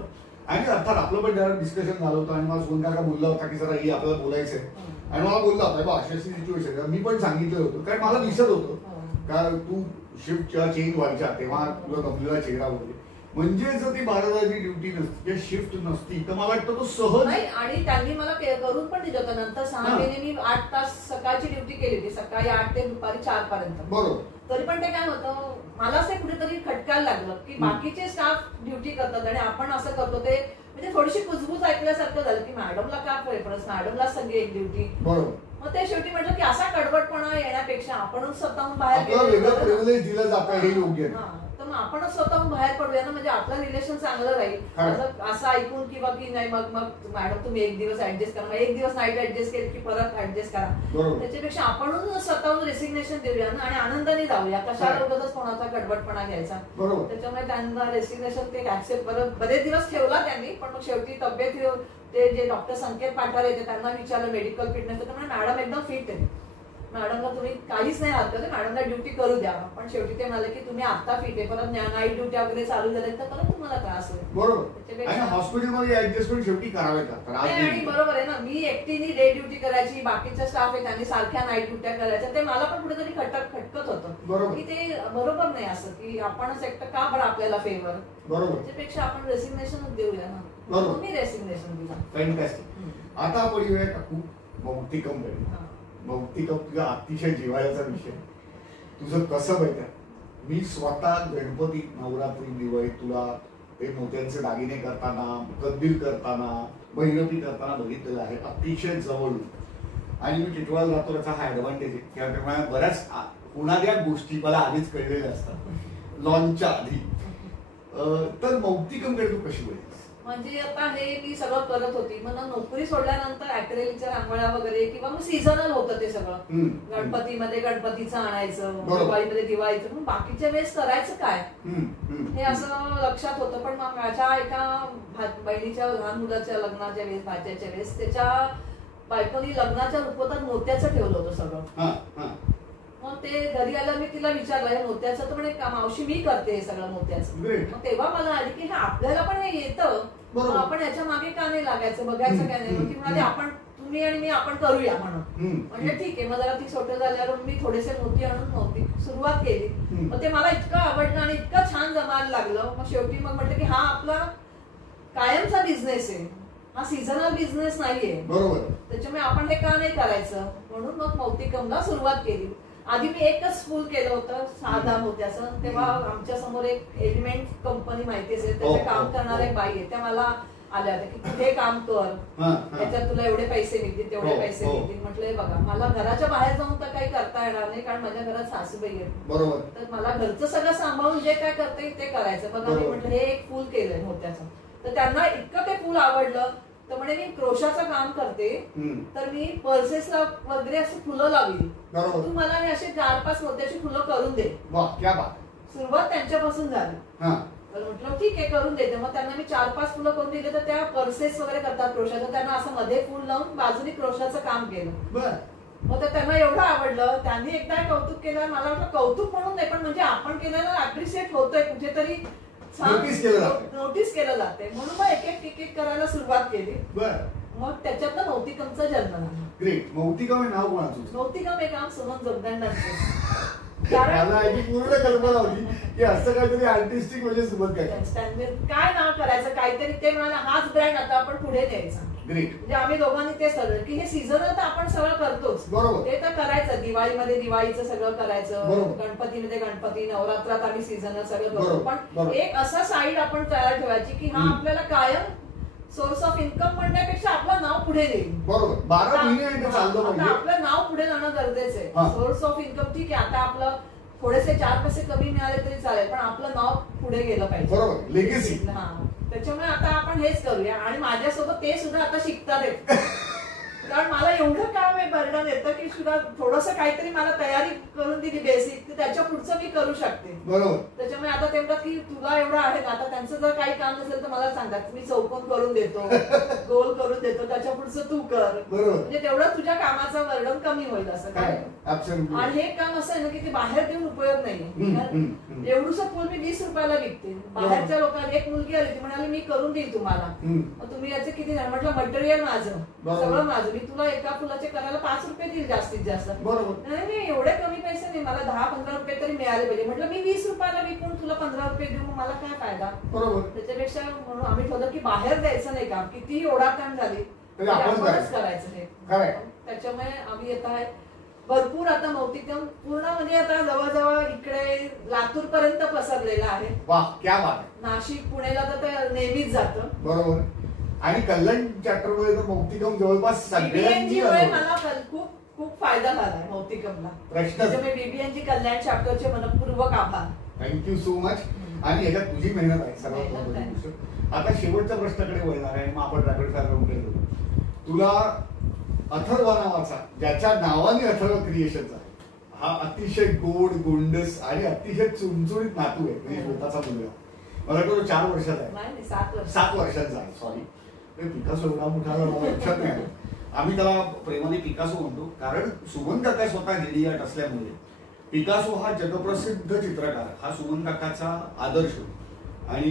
आणि अर्थात आपलं पण जरा डिस्कशन झालं होतं आणि मला सोनकाका बोलला होता की जरा ही आपल्याला बोलायचंय आणि मला बोलला होता अशी सिच्युएशन. मी पण सांगितलं होतं कारण मला दिसत होतं का तू शिफ्टच्या चेंज व्हायच्या तेव्हा तुला गमलेला चेहरा वगैरे. म्हणजे जर ती 12 तासाची ड्युटी नसती, शिफ्ट नसती तर मला वाटतं तो सहज नाही. आणि त्यांनी मला करून पण दिलं होतं. नंतर 6 महिने मी 8 तास सकाळची ड्युटी केली होती, सकाळी 8 ते दुपारी 4 पर्यंत. बरोबर. तरी पण ते काय होतं मलाच ते कुठेतरी खटकायला लागलं की बाकीचे स्टाफ ड्युटी करतात आणि आपण असं करतो. ते म्हणजे थोडीशी कुजबूज ऐकल्यासारखं झालं की मॅडमला का प्रेफरन्स, मॅडमला सगळी एक ड्युटी. मग ते शेवटी म्हटलं की असा कडवटपणा येण्यापेक्षा आपण स्वतःहून बाहेर दिलं जातं हे योग्य. तर मग आपणच स्वतःहून बाहेर पडूया ना, म्हणजे आपलं रिलेशन चांगलं राहील. असं ऐकून किंवा की नाही मग मॅडम तुम्ही एक दिवस ऍडजस्ट करा, एक दिवस नाईट ऍडजस्ट केली की परत ऍडजस्ट करा. त्याच्यापेक्षा आपण स्वतःहून रेसिग्नेशन देऊया ना आणि आनंदाने जाऊया. कशाला उगाच कोणाचा गडबडपणा घ्यायचा. त्याच्यामुळे त्यांना रेसिग्नेशन ते ऍक्सेप्ट बरेच दिवस ठेवला त्यांनी, पण मग शेवटी तब्येत ते जे डॉक्टर संकेत पाठारे येते त्यांना विचारलं मेडिकल फिटनेस, तर मॅडम एकदम फिट आहे, मॅडमला तुम्ही काहीच नाही हरकत आहे, मॅडमला ड्युटी करू द्या. पण शेवटी ते म्हणाले की तुम्ही आता फिट आहे, परत नाईट ड्युटी वगैरे चालू झाले तर परत तुम्हाला त्रास होईल. बरोबर, हॉस्पिटलमध्ये ऍडजस्टमेंट शेवटी करावे लागतात. आणि बरोबर आहे ना, मी एकटीने डे ड्युटी करायची, बाकीचा स्टाफ आहे त्यांनी सारख्या नाईट ड्युट्या करायच्या, ते मला पण कुठेतरी खटकत होतं की ते बरोबर नाही असं की आपणच एकटं का बरं आपल्याला फेवर. त्याच्यापेक्षा आपण रेसिग्नेशनच देऊया ना. मी रेसिग्नेशन दिला. फॅन्टॅस्टिक. आता आपण येऊया काकू मौक्तिकमकडे. मौक्तिकम तुझा अतिशय जिव्हाळ्याचा विषय. तुझं कसं माहिती, मी स्वतः गणपती, नवरात्री, दिवाळी तुला ते मोत्यांचे दागिने करताना, कंदील करताना, भैरवी करताना बघितलेलं आहे अतिशय जवळून. आणि मी टिटवाळा राहतो त्याचा हा ऍडव्हान्टेज आहे. त्याप्रमाणे बऱ्याच होणाऱ्या गोष्टी मला आधीच कळलेल्या असतात लॉन्चच्या आधी. तर मौक्तिकमकडे तू कशी बघितलीस? म्हणजे आता हे मी सगळं करत होती, मग नोकरी सोडल्यानंतर ऍक्रेलिकच्या रांगोळ्या वगैरे किंवा मग सीझनल होतं ते सगळं. गणपतीमध्ये गणपतीचं आणायचं, दिवाळीमध्ये दिवाळीचं, पण बाकीच्या वेळेस करायचं काय हे असं लक्षात होतं. पण मग माझ्या एका बहिणीच्या लहान मुलाच्या लग्नाच्या वेळेस, भाच्याच्या वेळेस त्याच्या बायकोनी लग्नाच्या रुपवतात मोत्याचं ठेवलं होतं सगळं. मग ते घरी आलं, मी तिला विचारलं हे मोत्याचं, तर म्हणे मावशी मी करते हे सगळं मोत्याचं. मग तेव्हा मला आली की हे आपल्याला पण हे येतं, आपण याच्या मागे का नाही लागायचं, बघायचं काय नाही. ती म्हणाली आपण तुम्ही आणि मी आपण करूया म्हणून. म्हणजे ठीक आहे. मग जरा ती छोटं झाल्यावर मी थोडेसे मोती आणून मोती सुरुवात केली. मग ते मला इतकं आवडलं आणि इतकं छान जमायला लागलं. मग शेवटी मग म्हटलं की हा आपला कायमचा बिझनेस आहे, हा सीझनल बिझनेस नाहीये. त्याच्यामुळे आपण हे का नाही करायचं, म्हणून मग मौक्तिकमला सुरुवात केली. आधी मी एकच फुल केलं होतं साधा मोत्याचं. तेव्हा आमच्या समोर एक एलिमेंट कंपनी माहिती असेल, त्याचे काम करणारे एक बाई आहे, त्या मला आल्या होत्या की तू हे काम कर, त्याच्यात तुला एवढे पैसे मिळतील तेवढे पैसे मिळतील. म्हटलं बघा मला घराच्या बाहेर जाऊन तर काही करता येणार नाही, कारण माझ्या घरात सासूबाई आहे, तर मला घरचं सगळं सांभाळून जे काय करता येईल ते करायचं. बघा मी म्हटलं हे एक फुल केलंय मोत्याचं, तर त्यांना इतकं ते फुल आवडलं. तर म्हणे मी क्रोशाचं काम करते, तर मी पर्सेसला वगैरे अशी फुलं लावली, तू मला अशी 4-5 मोत्याची फुलं करून दे. सुरुवात त्यांच्यापासून झाली. तर म्हटलं ठीक आहे करून देते. मग त्यांना मी 4-5 फुलं करून दिले, तर त्या पर्सेस वगैरे करतात क्रोशाचं, त्यांना असं मध्ये फुल लावून बाजूने क्रोशाचं काम केलं. मग तर त्यांना एवढं आवडलं, त्यांनी एकदा कौतुक केलं. मला वाटलं कौतुक म्हणून नाही, पण म्हणजे आपण केलेलं अप्रिशिएट होतंय कुठेतरी, नोटीस केलं जाते, म्हणून मग एक एक करायला सुरुवात केली. मग त्याच्यातनं मौक्तिकमचा जन्म झाला. ग्रेट. मौक्तिकम हे नाव कोणाचं? मौक्तिकम हे काम सुमन जोगदंडांचं. पूर्ण कल्पना होती की असं काहीतरी आर्टिस्टिक म्हणजे सुरुवात काय नाव करायचं काहीतरी, ते म्हणाला हाच ब्रँड आता आपण पुढे न्यायचा. म्हणजे आम्ही दोघांनी ते ठरवलं की हे सीझनल तर आपण सगळं करतोच, ते तर करायचं. दिवाळीमध्ये दिवाळीचं सगळं करायचं, गणपतीमध्ये गणपती, नवरात्रात आम्ही सीझनल सगळं करतो. पण एक असा साईड आपण तयार ठेवायची की हा आपल्याला कायम सोर्स ऑफ इन्कम म्हणण्यापेक्षा आपलं नाव पुढे येईल. बरोबर, आपलं नाव पुढे जाणं गरजेचं आहे. सोर्स ऑफ इन्कम ठीक आहे, आता आपलं थोडेसे 4 पैसे कमी मिळाले तरी चालेल, पण आपलं नाव पुढे गेलं पाहिजे. बरोबर, लेगेसी. हा, त्याच्यामुळे आता आपण हेच करूया. आणि माझ्यासोबत ते सुद्धा आता शिकतात, कारण मला एवढं काम आहे, बर्डन येतं की सुद्धा थोडंसं काहीतरी मला तयारी करून दिली बेसिक, तर त्याच्या पुढचं मी करू शकते. बरोबर. त्याच्यामुळे आता ते म्हणतात की तुला एवढं आहे ना, आता त्यांचं जर काही काम नसेल तर मला सांगतात, मी चौकोन करून देतो, गोल करून देतो, त्याच्या पुढचं तू कर. म्हणजे तेवढं तुझ्या कामाचं बर्डन कमी होईल असं काय. आणि हे काम असं आहे ना की ते बाहेर देऊन उपयोग नाहीये. एवढंसं फुल मी 20 रुपयाला विकते. बाहेरच्या लोकांना, एक मुलगी आली ती म्हणाली मी करून देईल तुम्हाला, तुम्ही याचे किती झालं, म्हटलं मटेरियल माझं सगळं माझं, मी तुला एका फुलाचे करायला 5 रुपये देईल जास्तीत जास्त. नाही एवढे कमी पैसे नाही, मला 10-15 रुपये तरी मिळाले पाहिजे. म्हटलं मी 20 रुपयाला विकून तुला 15 रुपये देऊ, मला काय फायदा. त्याच्यापेक्षा म्हणून आम्ही ठरवलं की बाहेर द्यायचं नाही काम, कितीही ओढाताण झाली आपणच करायचं हे. त्याच्यामुळे आम्ही आता भरपूर आता मौक्तिकम पूर्ण म्हणजे आता जवळजवळ इकडे लातूर पर्यंत पसरलेला आहे. नाशिक, पुण्याला तर नेहमीच जातं. बरोबर. आणि कल्याण चॅप्टरमध्ये तर मौक्तिकम जवळपास सगळ्यांमुळे मला खूप फायदा झालाय मौक्तिकमला. त्याच्यामुळे बीबीएनजी कल्याण चॅप्टरचे मनपूर्वक आभार. Thank you so much. आणि याच्यात तुझी मेहनत आहे सर्वात महत्वाची गोष्ट. आता शेवटच्या प्रश्नाकडे वळणार आहे, मग आपण रॅपिड फायर राऊंड करू. तुला अथर्व नावाचा, ज्याच्या नावाने अथर्व क्रिएशनचा आहे, हा अतिशय गोड, गोंडस आणि अतिशय चुणचुणीत नातू आहे. म्हणजे स्वतःचा मुलगा. मला वाटतं तो 4 वर्षाचा आहे, 7 वर्षाचा आहे. सॉरी, पिकासो एवढा मोठा लक्षात नाही. आम्ही त्याला प्रेमाने पिकासो म्हणतो, कारण सुमन काका स्वतः हेडियाट असल्यामुळे पिकासो हा जगप्रसिद्ध चित्रकार, हा सुमन काकाचा आदर्श. आणि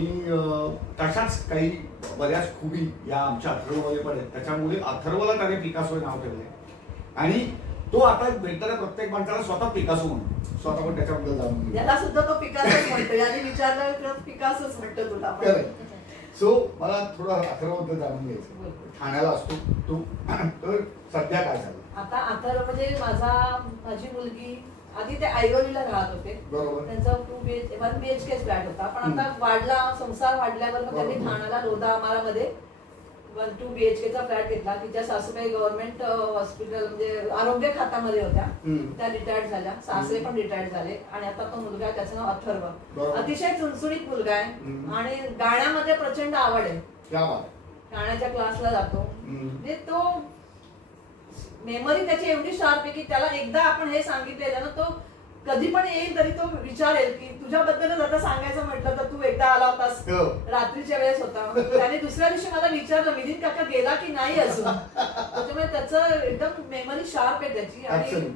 तशाच काही बऱ्याच खूबी या आमच्या अथर्वमध्ये पण आहेत. त्याच्यामुळे अथर्वला त्याने पिकासो हे नाव ठेवलंय. आणि तो आता भेटणाऱ्या प्रत्येक माणसाला स्वतः पिकासो म्हणतो. स्वतः पण त्याच्याबद्दल जाणून याला सुद्धा तो पिकासोच म्हणतो. याने विचारलं पिकासोच म्हणतो तुला. सो मला थोडं अथर्वबद्दल जाणून घ्यायचं. ठाण्याला असतो तो, तर सध्या काय झालं? आता अथर्व म्हणजे माझी मुलगी आधी ते ऐरोलीला राहत होते. त्यांचा 1 BHK फ्लॅट होता. पण आता वाढला, संसार वाढल्यावर त्यांनी ठाण्याला लोधामारामध्ये 2 BHKचा फ्लॅट घेतला. तिच्या सासूबाई गव्हर्नमेंट हॉस्पिटल म्हणजे आरोग्य खात्यामध्ये होत्या. त्या रिटायर्ड झाल्या, सासरे पण रिटायर्ड झाले. आणि आता तो मुलगा आहे, त्याचं नाव अथर्व. अतिशय चुणचुणीत मुलगा आहे आणि गाण्यामध्ये प्रचंड आवड आहे. गाण्याच्या क्लासला जातो. म्हणजे तो मेमरी त्याची एवढी शार्प आहे की त्याला एकदा आपण हे सांगितलेलं ना, तो कधी पण येईल तरी तो विचारेल की तुझ्याबद्दलच आता सांगायचं म्हटलं तर तू एकदा आला होतास, रात्रीच्या वेळेस होता. त्याने दुसऱ्या दिवशी मला विचारलं मिलिंद काका गेला की नाही अजून. त्याच्यामुळे त्याचं एकदम मेमरी शार्प आहे त्याची. आणि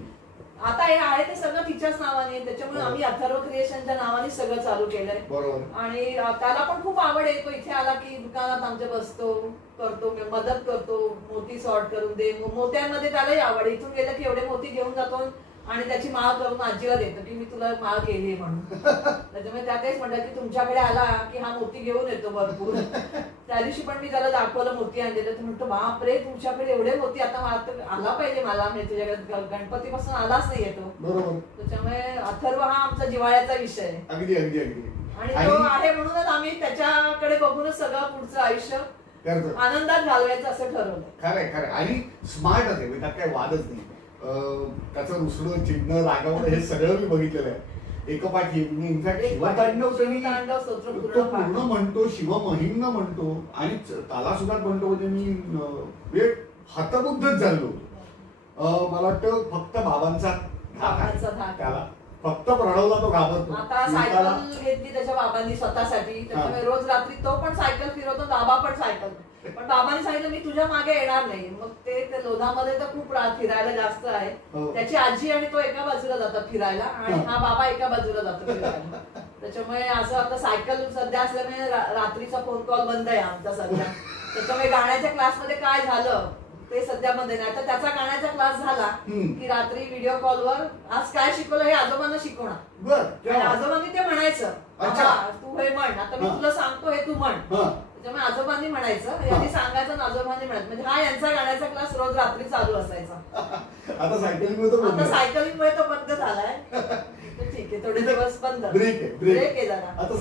आता हे आहे ते सगळं तिच्याच नावाने, त्याच्यामुळे आम्ही अथर्व क्रिएशनच्या नावाने सगळं चालू केलंय. आणि त्याला पण खूप आवड आहे. तो इथे आला की दुकानात आमच्या बसतो, करतो, मदत करतो, मोती सॉर्ट करून दे. मोत्यांमध्ये त्यालाही आवड. इथून गेलं की एवढे मोती घेऊन जातो आणि त्याची माळ करून आजीला देतो की मी तुला माळ केली म्हणून. त्याच्यामुळे त्या तेच म्हणतात की तुमच्याकडे आला की हा मोती घेऊन येतो भरपूर. त्या दिवशी पण मी त्याला दाखवलं मोती आणलेलं. तर म्हणतो बापरे तुमच्याकडे एवढे मोती, आता आला पाहिजे मला. म्हणजे तुझ्याकडे गणपतीपासून आलाच नाही येतो. त्याच्यामुळे अथर्व हा आमचा जिव्हाळ्याचा विषय आहे. अगदी अगदी अगदी. आणि तो आहे म्हणूनच आम्ही त्याच्याकडे बघूनच सगळं पुढचं आयुष्य आनंदात घालवायचं असं ठरवलं. खरंय खरं. आणि स्मार्ट आहे, त्यात काही वादच नाही. त्याचं रुसणं, चिडणं, रागावणं हे सगळं मी बघितलेलं आहे एकापाठी. इनफॅक्ट शिवतांडव तो पूर्ण म्हणतो, शिवमहिम्न म्हणतो आणि त्याला सुद्धा म्हणतो. म्हणजे मी हतबुद्धच झालो होतो. मला वाटतं फक्त बाबांचा त्याला फक्त प्रणवला तो घाबरतो. आता सायकल घेतली त्याच्या बाबांनी स्वतःसाठी. त्याच्यामुळे रोज रात्री तो पण सायकल फिरवतो, बाबा पण सायकल. पण बाबांनी सांगितलं मी तुझ्या मागे येणार नाही. मग ते लोधामध्ये तर खूप फिरायला जास्त आहे. त्याची आजी आणि तो एका बाजूला जातात फिरायला आणि हा बाबा एका बाजूला जातो फिरायला. त्याच्यामुळे असं आता सायकल सध्या असल्यामुळे रात्रीचा फोन कॉल बंद आहे आमचा सध्या. त्याच्यामुळे गाण्याच्या क्लासमध्ये काय झालं ते सध्या मध्ये नाही. तर त्याचा गाण्याचा क्लास झाला की रात्री व्हिडिओ कॉलवर आज काय शिकवलं हे आजोबांना शिकवणार. आणि आजोबांनी ते म्हणायचं तू हे म्हण, आता मी तुला सांगतो हे तू म्हण. त्याच्यामुळे आजोबांनी म्हणायचं, यांनी सांगायचं, आजोबांनी म्हणायचं. म्हणजे हा यांचा गाण्याचा क्लास रोज रात्री चालू असायचा. आता सायकलिंगमुळे तो बंद झालाय. ठीक आहे, थोडे दिवस बंद, ब्रेक आहे जरा. आता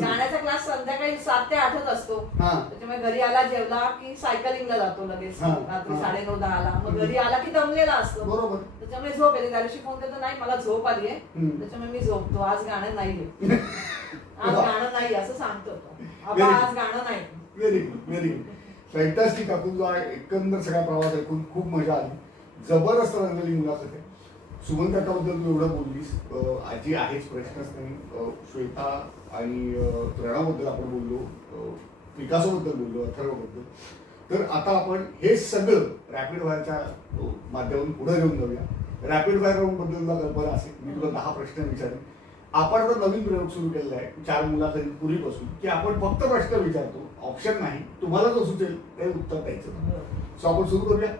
गाण्याचा क्लास संध्याकाळी 7 ते 8च असतो. त्याच्यामुळे घरी आला, जेवला की सायकलिंगला जातो लगेच रात्री 9:30-10ला. मग घरी आला की दमलेला असतो. बरोबर. त्याच्यामुळे झोप येते. त्या दिवशी फोन करतो नाही मला झोप आली आहे, त्याच्यामुळे मी झोपतो, आज गाणं नाहीये. आज गाणं नाही असं सांगतो. आज गाणं नाही. Very good, very good, fantastic. आपण एकंदर सगळा प्रवास ऐकून खूप मजा आली. जबरदस्त रंगलेली मुलाखत आहे. सुमन काकाबद्दल तू एवढं बोललीस. आजी आहेच, प्रश्नच नाही. श्वेता आणि प्रेरणाबद्दल आपण बोललो, पिकासोबद्दल बोललो, अथर्वबद्दल. तर आता आपण हे सगळं रॅपिड फायरच्या माध्यमातून पुढे घेऊन जाऊया. रॅपिड फायर राऊंड बद्दल कल्पना असेल, मी तुला 10 प्रश्न विचारेन. आपण तर नवीन प्रयोग सुरू केलेला आहे 4 मुलाखती पूर्वीपासून, की आपण फक्त प्रश्न विचारतो, ऑप्शन नाही. तुम्हाला जो सुचेल ते उत्तर द्यायचं. सो आपण सुरू करूया.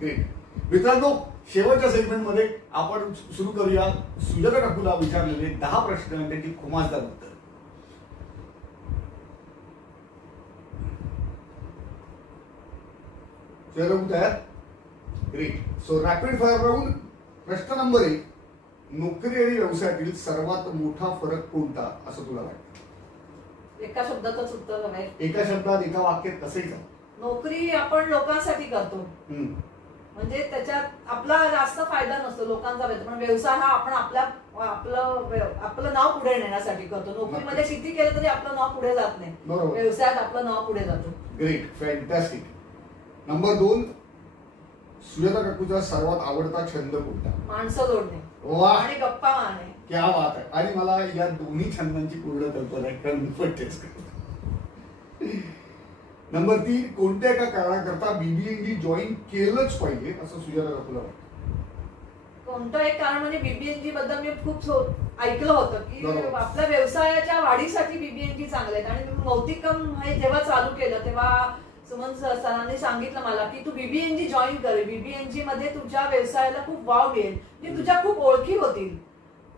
ग्रेट मित्रांनो, शेवटच्या सेगमेंटमध्ये आपण सुरू करूया सुजाता काकूला विचारलेले 10 प्रश्न आणि त्यांची खुमासदार उत्तर. तयार? Great. So rapid fire round. प्रश्न नंबर 1, नोकरी आणि व्यवसायातील सर्वात मोठा फरक कोणता असं तुला वाटतं? एका शब्दातच उत्तर हवंय. एका शब्दात, एका वाक्यात कसंही. नोकरी आपण लोकांसाठी करतो. म्हणजे त्याच्यात आपला जास्त फायदा नसतो, लोकांचा भेटतो, पण व्यवसाय हा आपण आपलं नाव पुढे नेण्यासाठी करतो. नोकरीमध्ये किती केलं तरी आपलं नाव पुढे जात नाही, व्यवसायात आपलं नाव पुढे जातो. Great, fantastic. नंबर 2, सुजाता काकूचा सर्वात आवडता छंद कोणता? माणसं जोडणे आणि गप्पा मारणे. क्या बात आहे. आणि मला या दोन्ही छंदांची पूर्ण कल्पना आहे, कारण मी पण तेच करतो. नंबर 3, कोणत्या एका कारणाकरता BBNG जॉईन केलंच पाहिजे असं सुजाता काकूला वाटतं? कोणतं एक कारण म्हणजे BBNG बद्दल मी खूप ऐकलं होतं की आपल्या व्यवसायाच्या वाढीसाठी BBNG चांगले आहेत. आणि मौतिकम हे जेव्हा चालू केलं तेव्हा सुमन सरांनी सांगितलं मला की तू BBNG जॉईन कर, BBNG मध्ये तुझ्या व्यवसायाला खूप वाव मिळेल, म्हणजे तुझ्या खूप ओळखी होतील,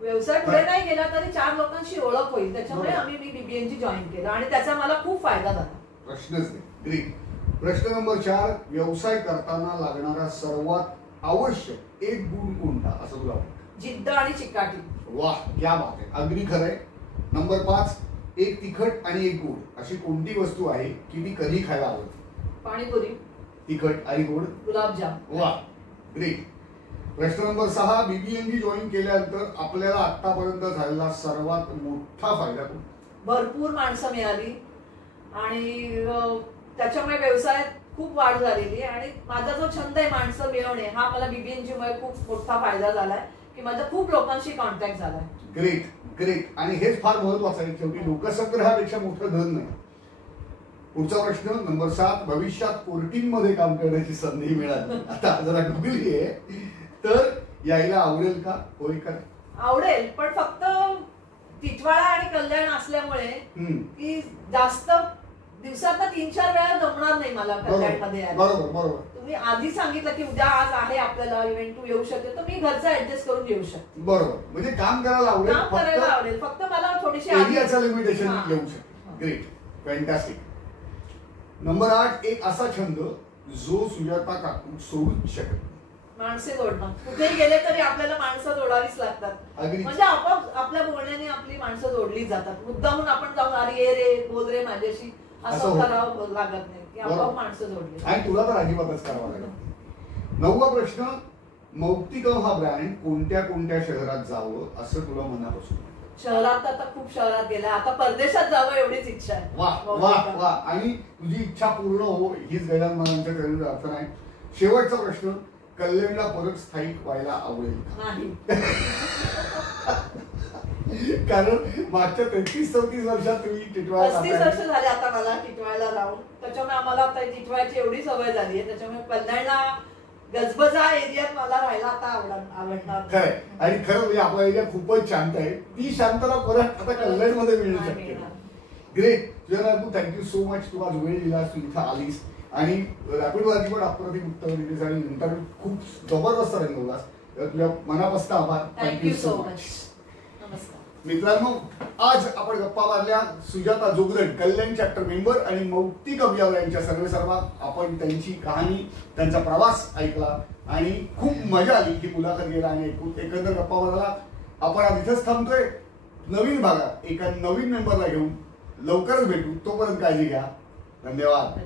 व्यवसाय पुढे नाही गेला तरी 4 लोकांशी ओळख होईल. त्याच्यामुळे मी BBNG जॉईन केलं आणि त्याचा मला खूप फायदा झाला. प्रश्नच नाही. ग्रेट. प्रश्न नंबर 4, व्यवसाय करताना लागणारा सर्वात आवश्यक एक गुण कोणता असं तुला वाटतं? जिद्द आणि चिकाटी. वाह, क्या बात आहे, अगदी खरंय. नंबर 5, एक तिखट आणि एक गोड अशी कोणती वस्तू आहे की ती कधी खायला आवडते? पाणीपुरी. तिखट आणि गोड? गुलाबजाम. वाह, ग्रेट. प्रश्न नंबर 6, BBNG जॉईन केल्यानंतर आपल्याला आतापर्यंत झालेला सर्वात मोठा फायदा कोणता? भरपूर माणसं मिळाली आणि त्याच्यामुळे व्यवसायात खूप वाढ झालेली. आणि माझा जो छंद आहे माणसं मिळवणे, हा मला BBNG मुळे खूप मोठा फायदा झालाय की माझा खूप लोकांशी कॉन्टॅक्ट झालाय. Great, great. आणि हेच फार महत्वाचं आहे, शेवटी लोकसंग्रहापेक्षा मोठं धन नाही. पुढचा प्रश्न नंबर 7, भविष्यात कोर्टिंगमध्ये काम करण्याची संधी मिळाली, आता जरा गंभीर आहे, तर यायला आवडेल का? होय का? आवडेल, पण फक्त टिटवाळा आणि कल्याण असल्यामुळे की जास्त दिवसात 3-4 वेळा जमणार नाही मला कल्याणमध्ये यायला. बरोबर बरोबर. तुम्ही आधी सांगितलं की उद्या आज आहे आपल्याला इव्हेंट, तू येऊ शकते, तर मी घरचा ऍडजस्ट करून येऊ शकते. बरोबर, म्हणजे काम करायला आवडेल, काम करायला आवडेल, फक्त मला थोडीशी एरियाचं लिमिटेशन येऊ शकते. Great, fantastic. नंबर 8, एक असा छंद जो सुजाता काकू सोडूच शकत नाही. माणसे जोडणं. कुठेही गेले तरी आपल्याला माणसं जोडावीच लागतात, म्हणजे आपोआप आपल्या बोलण्याने आपली माणसं जोडली जातात. मुद्दामून आपण जाऊन अरे ये रे बोल रे माझ्याशी असं करावं लागत नाही, की आपोआप माणसं जोडली. आणि तुला तर अजिबातच करावं लागेल. 9वा प्रश्न, मौक्तिकम हा ब्रँड कोणत्या कोणत्या शहरात जावं असं तुला मनापासून वाटतं? शहरात आता खूप शहरात गेला, आता परदेशात जावं एवढीच इच्छा आहे. वाह वाह वाह. आणि तुझी इच्छा पूर्ण हो हीच गजानन महाराजांच्या चरणी प्रार्थना आहे. शेवटचा प्रश्न, कल्याणला परत स्थायिक व्हायला आवडेल नाही? कारण मागच्या 33-34 वर्षात तुम्ही टिटवाळा 35 वर्ष झाले आता मला टिटवाळ्याला राहून, त्याच्यामुळे आम्हाला आता टिटवाळ्याची एवढी सवय झाली आहे, त्याच्यामुळे कल्याणला गजबजा एरियात मला राहायला आता आवडणार. खरंय. आणि खरं म्हणजे आपला एरिया खूपच शांत आहे, ती शांतता परत आता कल्याण मध्ये मिळू शकते. ग्रेट. सुजाता काकू, थँक्यू सो मच. तू आज वेळ दिलास, तू इथं आलीस आणि रॅपिड वाजी पण अप्रतिम उत्तर दिलीस आणि नंतर खूप जबरदस्त रंगवलास. तुझ्या मनापासून आभार. Thank you so much. नमस्कार मित्रांनो, आज आपण गप्पा मारल्या सुजाता जोगदंड, कल्याण चॅप्टर मेंबर आणि मौक्तिकम या यांच्या सर्वेसर्वा. आपण त्यांची कहाणी, त्यांचा प्रवास ऐकला आणि खूप मजा आली ही मुलाखत गेला आणि एकंदर गप्पा मारायला. आपण आज इथंच थांबतोय. नवीन भागात एका नवीन मेंबरला घेऊन लवकरच भेटू. तोपर्यंत काळजी घ्या. धन्यवाद.